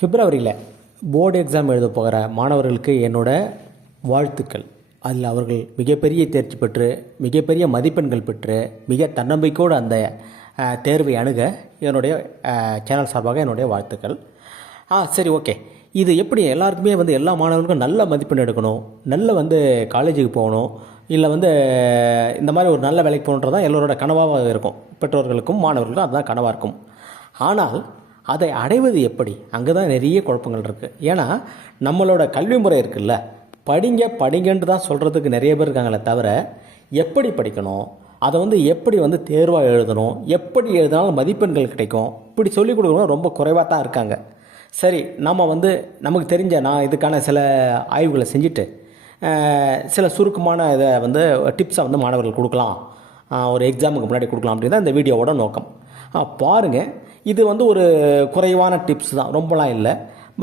பிப்ரவரியில் board exam எழுத போகிற மாணவர்களுக்கு என்னோட வாழ்த்துக்கள். அதில் அவர்கள் மிகப்பெரிய தேர்ச்சி பெற்று மிகப்பெரிய மதிப்பெண்கள் பெற்று மிக தன்னம்பிக்கையோடு அந்த தேர்வை அணுக என்னுடைய சேனல் சார்பாக என்னுடைய வாழ்த்துக்கள். சரி, ஓகே. இது எப்படி எல்லாருக்குமே எல்லா மாணவர்களுக்கும் நல்ல மதிப்பெண் எடுக்கணும், நல்ல காலேஜுக்கு போகணும், இல்லை இந்த மாதிரி ஒரு நல்ல வேலைக்கு போகணுன்றது தான் எல்லோரோட கனவாக இருக்கும். பெற்றோர்களுக்கும் மாணவர்களுக்கும் அதுதான் கனவாக இருக்கும். ஆனால் அதை அடைவது எப்படி? அங்கே தான் நிறைய குழப்பங்கள் இருக்குது. ஏன்னா நம்மளோட கல்வி முறை இருக்குல்ல, படிங்கன்ட்டு தான் சொல்கிறதுக்கு நிறைய பேர் இருக்காங்களே தவிர எப்படி படிக்கணும், அதை எப்படி தேர்வாக எழுதணும், எப்படி எழுதினாலும் மதிப்பெண்கள் கிடைக்கும், இப்படி சொல்லிக் கொடுக்கணும் ரொம்ப குறைவாக தான் இருக்காங்க. சரி, நம்ம நமக்கு தெரிஞ்ச நான் இதுக்கான சில ஆய்வுகளை செஞ்சுட்டு சில சுருக்கமான இதை டிப்ஸை மாணவர்கள் கொடுக்கலாம், ஒரு எக்ஸாமுக்கு முன்னாடி கொடுக்கலாம் அப்படின்னு தான் இந்த வீடியோவோட நோக்கம். பாருங்கள், இது ஒரு குறைவான டிப்ஸ் தான், ரொம்பலாம் இல்லை.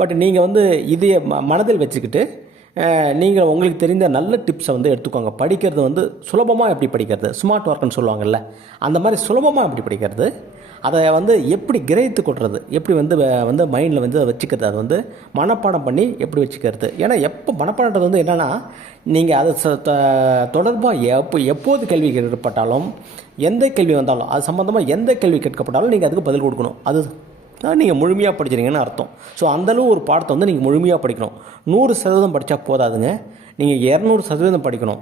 பட் நீங்கள் இதையை மனதில் வச்சுக்கிட்டு நீங்கள் உங்களுக்கு தெரிந்த நல்ல டிப்ஸை எடுத்துக்கோங்க. படிக்கிறது சுலபமாக எப்படி படிக்கிறது, ஸ்மார்ட் ஒர்க்குன்னு சொல்லுவாங்கள்ல, அந்த மாதிரி சுலபமாக எப்படி படிக்கிறது, அதை எப்படி கிரகித்து கொட்டுறது, எப்படி மைண்டில் வச்சுக்கிறது, அது மனப்பாடம் பண்ணி எப்படி வச்சுக்கிறது. ஏன்னா எப்போ மனப்பாடன்றது என்னென்னா, நீங்கள் அதை தொடர்பாக எப்போது கேள்வி கேட்கப்பட்டாலும், எந்த கேள்வி வந்தாலும், அது சம்மந்தமாக எந்த கேள்வி கேட்கப்பட்டாலும் நீங்கள் அதுக்கு பதில் கொடுக்கணும். அது தான் நீங்கள் முழுமையாக படிச்சிருங்கன்னு அர்த்தம். ஸோ அந்தளவு ஒரு பாடத்தை நீங்கள் முழுமையாக படிக்கணும். 100% படித்தா போதாதுங்க, நீங்கள் 200% படிக்கணும்.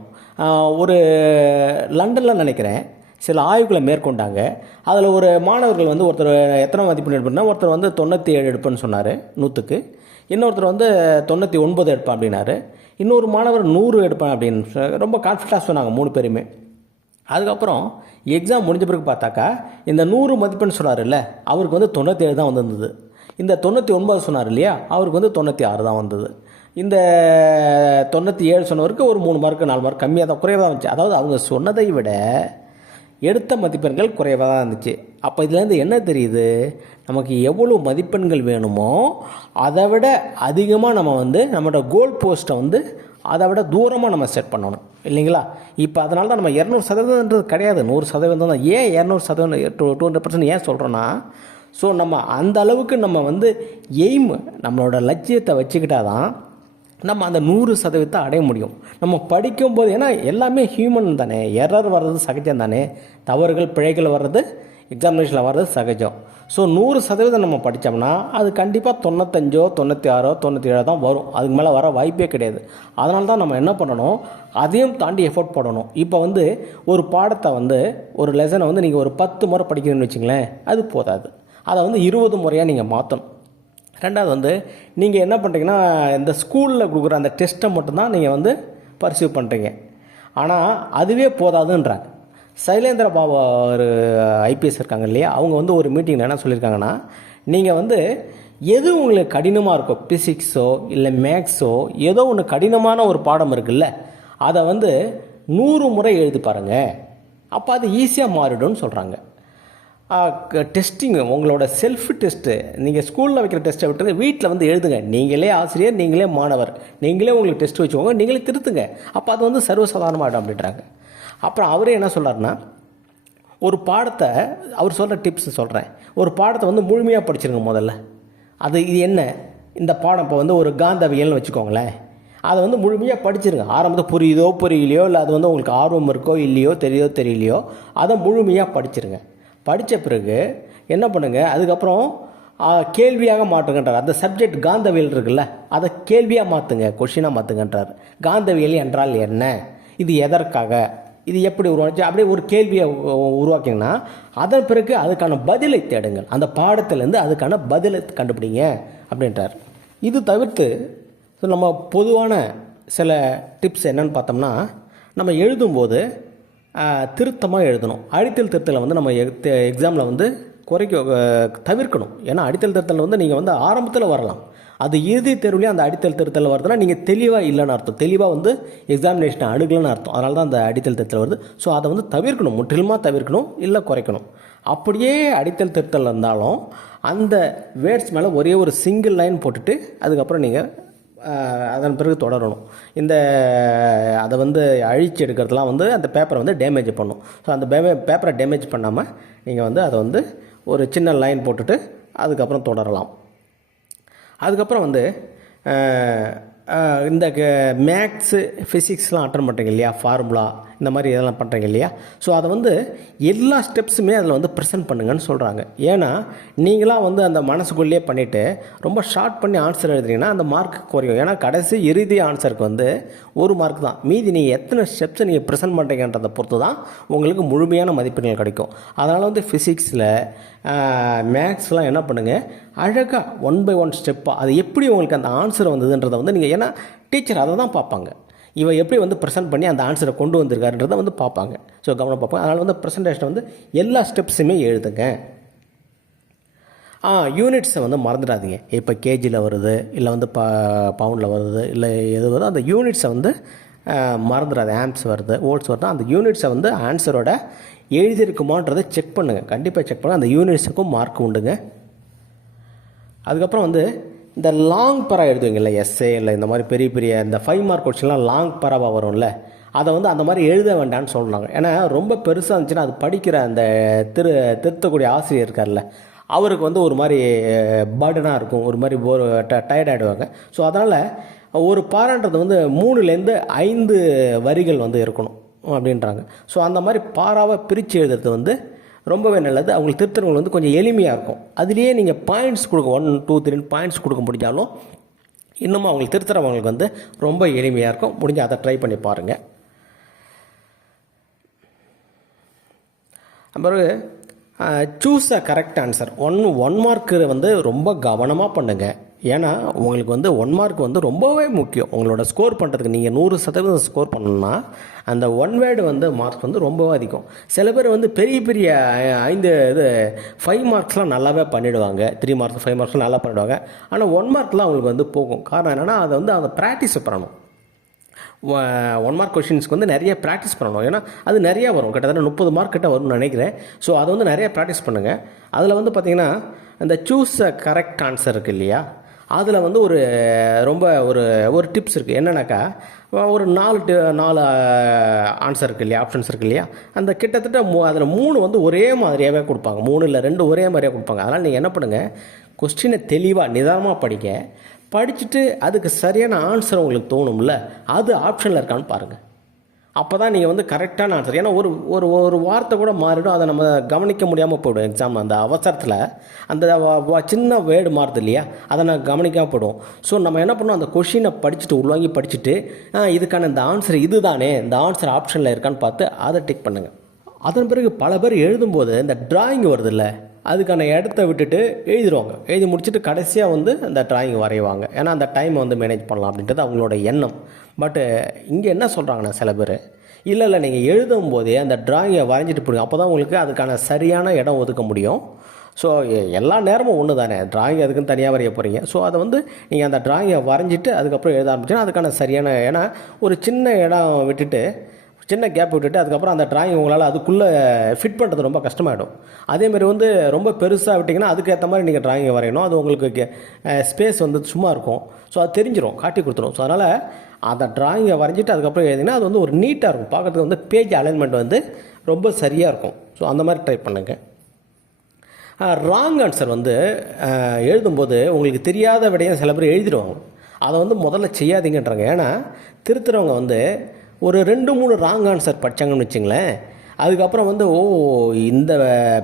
ஒரு லண்டனில் நினைக்கிறேன் சில ஆய்வுகளை மேற்கொண்டாங்க. அதில் ஒரு மாணவர்கள் ஒருத்தர் எத்தனை மதிப்பெண் எடுப்புன்னா, ஒருத்தர் 97 எடுப்புன்னு சொன்னார் 100க்கு, இன்னொருத்தர் 99 எடுப்பேன் அப்படின்னாரு, இன்னொரு மாணவர் 100 எடுப்பேன் அப்படின்னு ரொம்ப கான்ஃபிடண்ட்டாக சொன்னாங்க 3 பேருமே. அதுக்கப்புறம் எக்ஸாம் முடிஞ்ச பிறகு பார்த்தாக்கா, இந்த 100 மதிப்பெண் சொன்னார்ல அவருக்கு 97 தான் வந்திருந்தது. இந்த 99 சொன்னார் இல்லையா, அவருக்கு 96 தான் வந்தது. இந்த 97 சொன்னவருக்கு ஒரு 3 மார்க்கு 4 மார்க் கம்மியாக தான், குறைவாக தான் இருந்துச்சு. அதாவது அவங்க சொன்னதை விட எடுத்த மதிப்பெண்கள் குறைவாக தான் இருந்துச்சு. அப்போ இதுலேருந்து என்ன தெரியுது, நமக்கு எவ்வளோ மதிப்பெண்கள் வேணுமோ அதை விட அதிகமாக நம்ம நம்மளோட கோல் போஸ்ட்டை அதை விட தூரமாக நம்ம செட் பண்ணணும் இல்லைங்களா. இப்போ அதனால தான் நம்ம 200%ன்றது கிடையாது, 100% தான். ஏன் 200%, 200% ஏன் சொல்கிறோன்னா, ஸோ நம்ம அந்த அளவுக்கு நம்ம எய்ம், நம்மளோட லட்சியத்தை வச்சுக்கிட்டா தான் நம்ம அந்த 100% அடைய முடியும். நம்ம படிக்கும்போது, ஏன்னா எல்லாமே ஹியூமன் தானே, எரர் வர்றது சகஜம் தானே, தவறுகள் பிழைகள் வர்றது எக்ஸாமினேஷனில் வர்றது சகஜம். ஸோ 100% நம்ம படித்தோம்னா அது கண்டிப்பாக 95, 96, 97 தான் வரும், அதுக்கு மேலே வர வாய்ப்பே கிடையாது. அதனால தான் நம்ம என்ன பண்ணணும், அதையும் தாண்டி எஃபோர்ட் போடணும். இப்போ ஒரு பாடத்தை ஒரு லெசனை நீங்கள் ஒரு 10 முறை படிக்கிறீங்கன்னு வச்சுங்களேன், அது போதாது. அதை 20 முறையாக நீங்கள் மாற்றணும். ரெண்டாவது நீங்கள் என்ன பண்ணுறீங்கன்னா, இந்த ஸ்கூலில் கொடுக்குற அந்த டெஸ்ட்டை மட்டும்தான் நீங்கள் பர்சீவ் பண்ணுறீங்க. ஆனால் அதுவே போதாதுன்றாங்க. சைலேந்திர பாபு ஒரு ஐபிஎஸ் இருக்காங்க இல்லையா, அவங்க ஒரு மீட்டிங்கில் என்ன சொல்லியிருக்காங்கன்னா, நீங்கள் எது உங்களுக்கு கடினமாக இருக்கோ, பிசிக்ஸோ இல்லை மேக்ஸோ, ஏதோ ஒன்று கடினமான ஒரு பாடம் இருக்குல்ல, அதை 100 முறை எழுதி பாருங்கள், அப்போ அது ஈஸியாக மாறிடும்னு சொல்கிறாங்க. டெஸ்டிங், உங்களோட செல்ஃப் டெஸ்ட்டு, நீங்கள் ஸ்கூலில் வைக்கிற டெஸ்ட்டை விட்டு வீட்டில் எழுதுங்க. நீங்களே ஆசிரியர், நீங்களே மாணவர், நீங்களே உங்களுக்கு டெஸ்ட் வச்சுக்கோங்க, நீங்களே திருத்துங்க. அப்போ அது சர்வசாதாரணமாகிடும் அப்படின்றாங்க. அப்புறம் அவரே என்ன சொல்கிறாருன்னா, ஒரு பாடத்தை, அவர் சொல்கிற டிப்ஸ் சொல்கிறேன், ஒரு பாடத்தை முழுமையாக படிச்சிருங்க முதல்ல. இது என்ன, இந்த பாடம் இப்போ ஒரு காந்தவியல்னு வச்சுக்கோங்களேன், அதை முழுமையாக படிச்சிருங்க. ஆரம்பத்தில் புரியுதோ புரியலையோ, இல்லை அது உங்களுக்கு ஆர்வம் இருக்கோ இல்லையோ, தெரியுதோ தெரியலையோ, அதை முழுமையாக படிச்சிருங்க. படித்த பிறகு என்ன பண்ணுங்கள், அதுக்கப்புறம் கேள்வியாக மாற்றுங்கன்றார். அந்த சப்ஜெக்ட் காந்தவியல் இருக்குல்ல, அதை கேள்வியாக மாற்றுங்க, கொஷினாக மாற்றுங்கன்றார். காந்தவியல் என்றால் என்ன, இது எதற்காக, இது எப்படி உருவாச்சு, அப்படியே ஒரு கேள்வியை உருவாக்கிங்கன்னா அதன் பிறகு அதுக்கான பதிலை தேடுங்கள். அந்த பாடத்திலேருந்து அதுக்கான பதிலை கண்டுபிடிங்க அப்படின்றார். இது தவிர்த்து நம்ம பொதுவான சில டிப்ஸ் என்னென்னு பார்த்தோம்னா, நம்ம எழுதும்போது திருத்தமாக எழுதணும். அடித்தல் திருத்தலை நம்ம எக்ஸாமில் தவிர்க்கணும். ஏன்னா அடித்தல் திருத்தல் நீங்கள் ஆரம்பத்தில் வரலாம், அது இறுதி தேர்வுலேயும் அந்த அடித்தல் திருத்தல் வருதுன்னா நீங்கள் தெளிவாக இல்லைன்னு அர்த்தம், தெளிவாக எக்ஸாமினேஷனை அணுகலன்னு அர்த்தம். அதனால தான் அந்த அடித்தல் திருத்தல் வருது. ஸோ அதை தவிர்க்கணும், முற்றிலுமாக தவிர்க்கணும், இல்லை குறைக்கணும். அப்படியே அடித்தல் திருத்தல் இருந்தாலும் அந்த வேர்ட்ஸ் மேலே ஒரே ஒரு சிங்கிள் லைன் போட்டுட்டு அதுக்கப்புறம் நீங்கள் அதன் பிறகு தொடரணும். அதை அழிச்சு எடுக்கிறதுலாம் அந்த பேப்பரை டேமேஜ் பண்ணும். ஸோ அந்த பேப்பரை டேமேஜ் பண்ணாமல் நீங்கள் அதை ஒரு சின்ன லைன் போட்டுட்டு அதுக்கப்புறம் தொடரலாம். அதுக்கப்புறம் வந்து இந்த மேக்ஸு ஃபிசிக்ஸ்லாம் அட்டன் பண்ணுறீங்க இல்லையா, ஃபார்முலா இந்த மாதிரி இதெல்லாம் பண்ணுறீங்க இல்லையா, ஸோ அதை வந்து எல்லா ஸ்டெப்ஸுமே அதில் வந்து ப்ரெசென்ட் பண்ணுங்கன்னு சொல்கிறாங்க. ஏன்னா நீங்களாம் வந்து அந்த மனசுக்குள்ளேயே பண்ணிவிட்டு ரொம்ப ஷார்ட் பண்ணி ஆன்சர் எழுதுறீங்கன்னா அந்த மார்க் குறையும். ஏன்னா கடைசி இறுதி ஆன்சருக்கு வந்து 1 மார்க் தான். மீதி நீங்கள் எத்தனை ஸ்டெப்ஸை நீங்கள் ப்ரெசென்ட் பண்ணுறீங்கன்றதை பொறுத்து தான் உங்களுக்கு முழுமையான மதிப்பெண்கள் கிடைக்கும். அதனால் வந்து ஃபிசிக்ஸில் மேக்ஸ்லாம் என்ன பண்ணுங்கள், அழகாக 1 பை 1 ஸ்டெப்பாக அது எப்படி உங்களுக்கு அந்த ஆன்சர் வந்ததுன்றதை வந்து நீங்கள், ஏன்னா டீச்சர் அதை தான் பார்ப்பாங்க, இவன் எப்படி வந்து ப்ரெசென்ட் பண்ணி அந்த ஆன்சரை கொண்டு வந்திருக்காருன்றதை வந்து பார்ப்பாங்க. ஸோ கவனம் பார்ப்பாங்க. அதனால் வந்து ப்ரெசன்டேஷன் வந்து எல்லா ஸ்டெப்ஸுமே எழுதுங்க. யூனிட்ஸை வந்து மறந்துடாதீங்க. இப்போ கேஜியில் வருது, இல்லை வந்து பவுண்டில் வருது, இல்லை எது வருதோ அந்த யூனிட்ஸை வந்து மறந்துடாது. ஆம்ப்ஸ் வருது, வோல்ட்ஸ் வருது, அந்த யூனிட்ஸை வந்து ஆன்சரோட எழுதியிருக்குமான்றதை செக் பண்ணுங்கள். கண்டிப்பாக செக் பண்ணுங்கள். அந்த யூனிட்ஸுக்கும் மார்க் உண்டுங்க. அதுக்கப்புறம் வந்து இந்த லாங் பரா எழுதுவீங்கல்ல, எஸ்ஏ இல்லை இந்த மாதிரி பெரிய பெரிய இந்த 5 மார்க் கொஸ்டின்லாம் லாங் பராவாக வரும்ல, அதை வந்து அந்த மாதிரி எழுத வேண்டாம்னு சொல்கிறாங்க. ஏன்னா ரொம்ப பெருசாக இருந்துச்சுன்னா அது படிக்கிற அந்த திருத்தக்கூடிய ஆசிரியர் இருக்கார்ல, அவருக்கு வந்து ஒரு மாதிரி பர்டனாக இருக்கும், ஒரு மாதிரி டயர்ட் ஆகிடுவாங்க. ஸோ அதனால் ஒரு பாரான்றது வந்து 3லேருந்து 5 வரிகள் வந்து இருக்கணும் அப்படின்றாங்க. ஸோ அந்த மாதிரி பாராவை பிரித்து எழுதுறது வந்து ரொம்பவே நல்லது. அவங்களுக்கு திருத்தங்கள் வந்து கொஞ்சம் எளிமையாக இருக்கும். அதுலேயே நீங்கள் பாயிண்ட்ஸ் கொடுக்க 1 2 3 பாயிண்ட்ஸ் கொடுக்க முடிஞ்சாலும் இன்னமும் அவங்களுக்கு திருத்துறவங்களுக்கு வந்து ரொம்ப எளிமையாக இருக்கும். முடிஞ்சு அதை ட்ரை பண்ணி பாருங்கள். அப்புறம் choose a correct answer. One mark வந்து ரொம்ப கவனமாக பண்ணுங்கள். ஏன்னா உங்களுக்கு வந்து 1 மார்க் வந்து ரொம்பவே முக்கியம். உங்களோட ஸ்கோர் பண்ணுறதுக்கு நீங்கள் 100% ஸ்கோர் பண்ணணும்னா அந்த 1 வேர்டு வந்து மார்க் வந்து ரொம்பவே அதிகம். சில பேர் வந்து பெரிய பெரிய 5 மார்க்ஸ்லாம் நல்லாவே பண்ணிவிடுவாங்க. 3 மார்க்ஸ் 5 மார்க்ஸ்லாம் நல்லா பண்ணிவிடுவாங்க. ஆனால் 1 மார்க்லாம் அவங்களுக்கு வந்து போகும். காரணம் என்னென்னா அதை வந்து அதை ப்ராக்டிஸ் பண்ணணும். 1 மார்க் கொஷின்ஸ்க்கு வந்து நிறைய ப்ராக்டிஸ் பண்ணணும். ஏன்னா அது நிறையா வரும், கிட்டத்தட்ட 30 மார்க் கிட்ட வரும்னு நினைக்கிறேன். ஸோ அதை வந்து நிறைய ப்ராக்டிஸ் பண்ணுங்கள். அதில் வந்து பார்த்திங்கன்னா இந்த சூஸ் அ கரெக்ட் ஆன்சர் இருக்குது இல்லையா, அதில் வந்து ரொம்ப ஒரு டிப்ஸ் இருக்குது. என்னன்னாக்கா, ஒரு 4 ஆன்சர் இருக்குது இல்லையா, ஆப்ஷன்ஸ் இருக்குது இல்லையா, அந்த கிட்டத்தட்ட அதில் 3 வந்து ஒரே மாதிரியாகவே கொடுப்பாங்க, 3 இல்லை 2 ஒரே மாதிரியாக கொடுப்பாங்க. அதனால் நீங்கள் என்ன பண்ணுங்கள், கொஸ்டினை தெளிவாக நிதானமாக படிச்சுட்டு அதுக்கு சரியான ஆன்சர் உங்களுக்கு தோணும்ல, அது ஆப்ஷனில் இருக்கான்னு பாருங்கள். அப்போ தான் நீங்கள் வந்து கரெக்டான ஆன்சர். ஏன்னா ஒரு வார்த்தை கூட மாறிடும், அதை நம்ம கவனிக்க முடியாமல் போய்டும். எக்ஸாம் அந்த அவசரத்தில் அந்த சின்ன வேர்டு மாறுது இல்லையா, அதை நான் கவனிக்காமல் போய்டும். ஸோ நம்ம என்ன பண்ணோம், அந்த கொஷினை படிச்சுட்டு உள்வாங்கி படிச்சுட்டு இதுக்கான இந்த ஆன்சர் இது தானே, இந்த ஆன்சர் ஆப்ஷனில் இருக்கான்னு பார்த்து அதை டிக் பண்ணுங்கள். அதன் பிறகு பல பேர் எழுதும்போது இந்த டிராயிங் வருதில்ல, அதுக்கான இடத்த விட்டுட்டு எழுதிடுவாங்க. எழுதி முடிச்சுட்டு கடைசியாக வந்து அந்த டிராயிங் வரைவாங்க. ஏன்னா அந்த டைமை வந்து மேனேஜ் பண்ணலாம் அப்படின்றது அவங்களோட எண்ணம். பட்டு இங்கே என்ன சொல்கிறாங்கன்னா சில பேர், இல்லை நீங்கள் எழுதும் போதே அந்த டிராயிங்கை வரைஞ்சிட்டு போடுங்க, அப்போ தான் உங்களுக்கு அதுக்கான சரியான இடம் ஒதுக்க முடியும். ஸோ எல்லா நேரமும் ஒன்று தானே, டிராயிங் அதுக்குன்னு தனியாக வரைய போகிறீங்க. ஸோ அதை வந்து நீங்கள் அந்த டிராயிங்கை வரைஞ்சிட்டு அதுக்கப்புறம் எழுத ஆரம்பிச்சிங்கன்னா அதுக்கான சரியான, ஏன்னா ஒரு சின்ன இடம் விட்டுட்டு சின்ன கேப் விட்டுட்டு அதுக்கப்புறம் அந்த டிராயிங் உங்களால் அதுக்குள்ளே ஃபிட் பண்ணுறது ரொம்ப கஷ்டமாயிடும். அதேமாதிரி வந்து ரொம்ப பெருசாக விட்டிங்கன்னா அதுக்கேற்ற மாதிரி நீங்கள் டிராயிங்கை வரையணும். அது உங்களுக்கு ஸ்பேஸ் வந்து சும்மா இருக்கும். ஸோ அது தெரிஞ்சிடும், காட்டி கொடுத்துரும். ஸோ அதனால் அந்த டிராயிங்கை வரைஞ்சிட்டு அதுக்கப்புறம் எழுதிங்கன்னா அது வந்து ஒரு நீட்டாக இருக்கும், பார்க்குறதுக்கு வந்து பேஜ் அலைன்மெண்ட் வந்து ரொம்ப சரியாக இருக்கும். ஸோ அந்த மாதிரி ட்ரை பண்ணுங்கள். ராங் ஆன்சர் வந்து எழுதும்போது உங்களுக்கு தெரியாத விடையும் சில பேர் எழுதிடுவாங்க. அதை வந்து முதல்ல செய்யாதீங்கன்றாங்க. ஏன்னா திருத்துறவங்க வந்து ஒரு 2-3 ராங் ஆன்சர் படித்தாங்கன்னு வச்சுங்களேன், அதுக்கப்புறம் வந்து இந்த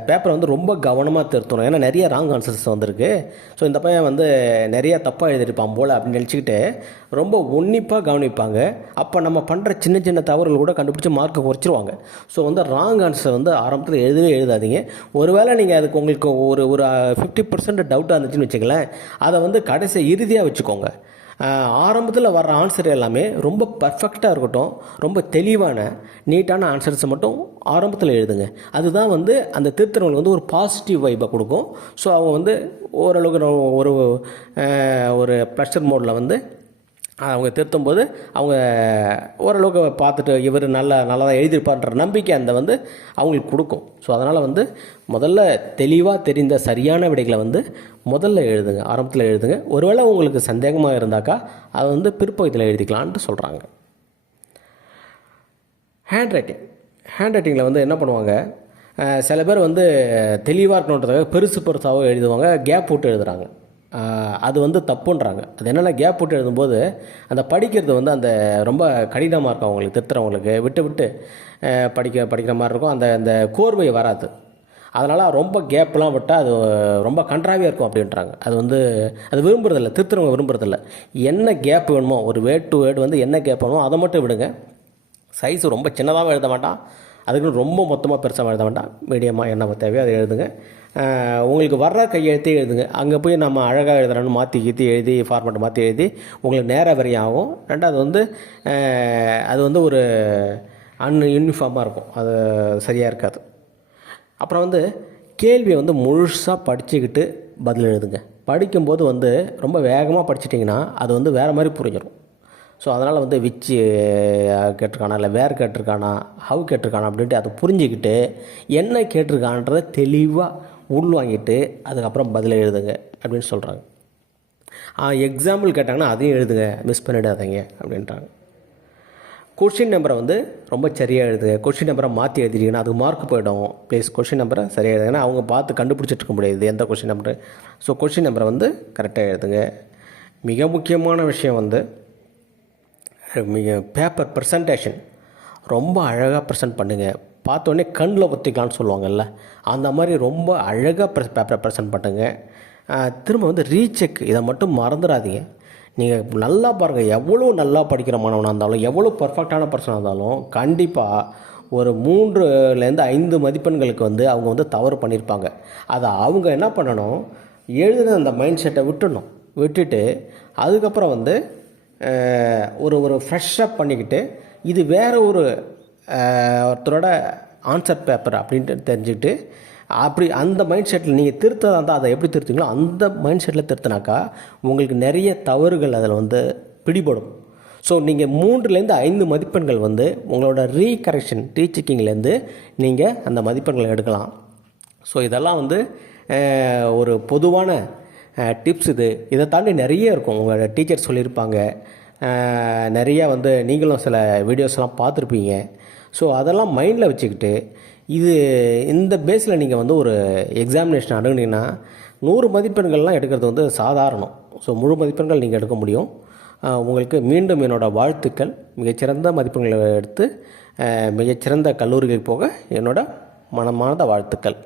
பேப்பரை வந்து ரொம்ப கவனமாக திருத்தணும், ஏன்னா நிறைய ராங் ஆன்சர்ஸ் வந்திருக்கு, ஸோ இந்த பையன் வந்து நிறைய தப்பாக எழுதியிருப்பான் போல் அப்படின்னு நினச்சிக்கிட்டு ரொம்ப உன்னிப்பாக கவனிப்பாங்க. அப்போ நம்ம பண்ணுற சின்ன சின்ன தவறுகள் கூட கண்டுபிடிச்சி மார்க்கை குறைச்சிருவாங்க. ஸோ வந்து ராங் ஆன்சர் வந்து ஆரம்பத்தில் எழுதாதீங்க. ஒருவேளை நீங்கள் அதுக்கு உங்களுக்கு ஒரு 50% டவுட்டாக இருந்துச்சுன்னு வச்சுங்களேன், அதை வந்து கடைசி இறுதியாக வச்சுக்கோங்க. ஆரம்பத்தில் வர்ற ஆன்சர் எல்லாமே ரொம்ப பர்ஃபெக்டாக இருக்கட்டும், ரொம்ப தெளிவான நீட்டான ஆன்சர்ஸை மட்டும் ஆரம்பத்தில் எழுதுங்க. அதுதான் வந்து அந்த திருத்தறவங்களுக்கு வந்து ஒரு பாசிட்டிவ் வைப்பை கொடுக்கும். ஸோ அவங்க வந்து ஓரளவுக்கு ஒரு ப்ரெஷர் மோடில் வந்து அவங்க திருத்தும் போது அவங்க ஓரளவுக்கு பார்த்துட்டு இவர் நல்லா தான் எழுதியிருப்பார்ன்ற நம்பிக்கை அந்த வந்து அவங்களுக்கு கொடுக்கும். ஸோ அதனால் வந்து முதல்ல தெளிவாக தெரிந்த சரியான விடைகளை வந்து முதல்ல எழுதுங்க, ஆரம்பத்தில் எழுதுங்க. ஒருவேளை உங்களுக்கு சந்தேகமாக இருந்தாக்கா அதை வந்து பிற்பகுதியில் எழுதிக்கலான்ட்டு சொல்கிறாங்க. ஹேண்ட் ரைட்டிங்கில் வந்து என்ன பண்ணுவாங்க, சில பேர் வந்து தெளிவாக இருக்கணுன்றதுக்காக பெருசாகவும் எழுதுவாங்க, கேப் விட்டு எழுதுகிறாங்க. அது வந்து தப்புன்றாங்க. அது என்னென்னா கேப் விட்டு எழுதும்போது அந்த படிக்கிறது வந்து அந்த ரொம்ப கடினமாக இருக்கும் அவங்களுக்கு, திருத்துறவங்களுக்கு விட்டு விட்டு படிக்கிற மாதிரி இருக்கும். அந்த கோர்வை வராது. அதனால் ரொம்ப கேப்லாம் விட்டால் அது ரொம்ப கன்றாவியாக இருக்கும் அப்படின்றாங்க. அது விரும்புறதில்ல, திருத்துறவங்க விரும்புறதில்ல. என்ன கேப் வேணுமோ ஒரு வேர்ட் டு வேர்டு வந்து என்ன கேப் வேணுமோ அதை மட்டும் விடுங்க. சைஸ் ரொம்ப சின்னதாகவும் எழுத வேண்டாம், அதுக்குன்னு ரொம்ப மொத்தமாக பெருசாக எழுத வேண்டாம். மீடியமாக என்ன தேவையோ அதை எழுதுங்க. உங்களுக்கு வர்ற கையெழுத்தே எழுதுங்க. அங்கே போய் நம்ம அழகாக எழுதுறோன்னு மாற்றி கீற்றி எழுதி ஃபார்மேட்டை மாற்றி எழுதி உங்களுக்கு நேர வரையும் ஆகும். ரெண்டாவது அது வந்து ஒரு யூனிஃபார்மாக இருக்கும், அது சரியாக இருக்காது. அப்புறம் கேள்வியை முழுசாக படிச்சுக்கிட்டு பதில் எழுதுங்க. படிக்கும்போது ரொம்ப வேகமாக படிச்சிட்டிங்கன்னா அது வேறு மாதிரி புரிஞ்சிடும். ஸோ அதனால் விச்சு கேட்டிருக்கானா இல்லை வேறு கேட்டிருக்கானா ஹவ் கேட்டிருக்கானா அப்படின்ட்டு அதை புரிஞ்சுக்கிட்டு என்ன கேட்டிருக்கான்றதை தெளிவாக உள்வாங்கிட்டு அதுக்கப்புறம் பதில் எழுதுங்க அப்படின்னு சொல்கிறாங்க. எக்ஸாம்பிள் கேட்டாங்கன்னா அதையும் எழுதுங்க, மிஸ் பண்ணிடாதீங்க அப்படின்றாங்க. கொஷின் நம்பரை ரொம்ப சரியாக எழுதுங்க. கொஷின் நம்பரை மாற்றி எழுதிட்டீங்கன்னா அது மார்க் போய்டும். ப்ளீஸ் கொஷின் நம்பரை சரியாக எழுதுங்கன்னா அவங்க பார்த்து கண்டுபிடிச்சிட்டு இருக்க முடியாது எந்த கொஷின் நம்பரு. ஸோ கொஷின் நம்பரை கரெக்டாக எழுதுங்க. மிக முக்கியமான விஷயம் பேப்பர் ப்ரெசன்டேஷன் ரொம்ப அழகாக ப்ரெசென்ட் பண்ணுங்கள். பார்த்தோன்னே கண்ணில் ஒத்திக்கலான்னு சொல்லுவாங்கள்ல, அந்த மாதிரி ரொம்ப அழகாக பேப்பரை ப்ரெசென்ட் பண்ணுங்க. திரும்ப ரீசெக் இதை மட்டும் மறந்துடாதீங்க. நீங்கள் நல்லா பாருங்கள், எவ்வளோ நல்லா படிக்கிற மாணவனாக இருந்தாலும் எவ்வளோ பர்ஃபெக்டான பர்சனாக இருந்தாலும் கண்டிப்பாக ஒரு 3-5 மதிப்பெண்களுக்கு அவங்க தவறு பண்ணியிருப்பாங்க. அதை அவங்க என்ன பண்ணணும், எழுதுன அந்த மைண்ட் செட்டை விட்டுட்டு அதுக்கப்புறம் ஒரு ஃப்ரெஷ்ஷப் பண்ணிக்கிட்டு இது வேறு ஒருத்தரோட ஆன்சர் பேப்பர் அப்படின்ட்டு தெரிஞ்சுக்கிட்டு அப்படி அந்த மைண்ட் செட்டில் நீங்கள் திருத்ததாக இருந்தால் அதை எப்படி திருத்துங்களோ அந்த மைண்ட் செட்டில் திருத்தினாக்கா உங்களுக்கு நிறைய தவறுகள் அதில் பிடிபடும். ஸோ நீங்கள் 3-5 மதிப்பெண்கள் உங்களோட ரீகரெக்ஷன் டீச்சிங்கிலேருந்து நீங்கள் அந்த மதிப்பெண்களை எடுக்கலாம். ஸோ இதெல்லாம் ஒரு பொதுவான டிப்ஸ். இதை தாண்டி நிறைய இருக்கும், உங்களோட டீச்சர் சொல்லியிருப்பாங்க. நிறையா நீங்களும் சில வீடியோஸ்லாம் பார்த்துருப்பீங்க. ஸோ அதெல்லாம் மைண்டில் வச்சுக்கிட்டு இந்த பேஸில் நீங்கள் ஒரு எக்ஸாமினேஷன் அணுகுனீங்கன்னா 100 மதிப்பெண்கள்லாம் எடுக்கிறது சாதாரணம். ஸோ முழு மதிப்பெண்கள் நீங்கள் எடுக்க முடியும். உங்களுக்கு மீண்டும் என்னோடய வாழ்த்துக்கள். மிகச்சிறந்த மதிப்பெண்களை எடுத்து மிகச்சிறந்த கல்லூரிகளுக்கு போக என்னோட மனமார்ந்த வாழ்த்துக்கள்.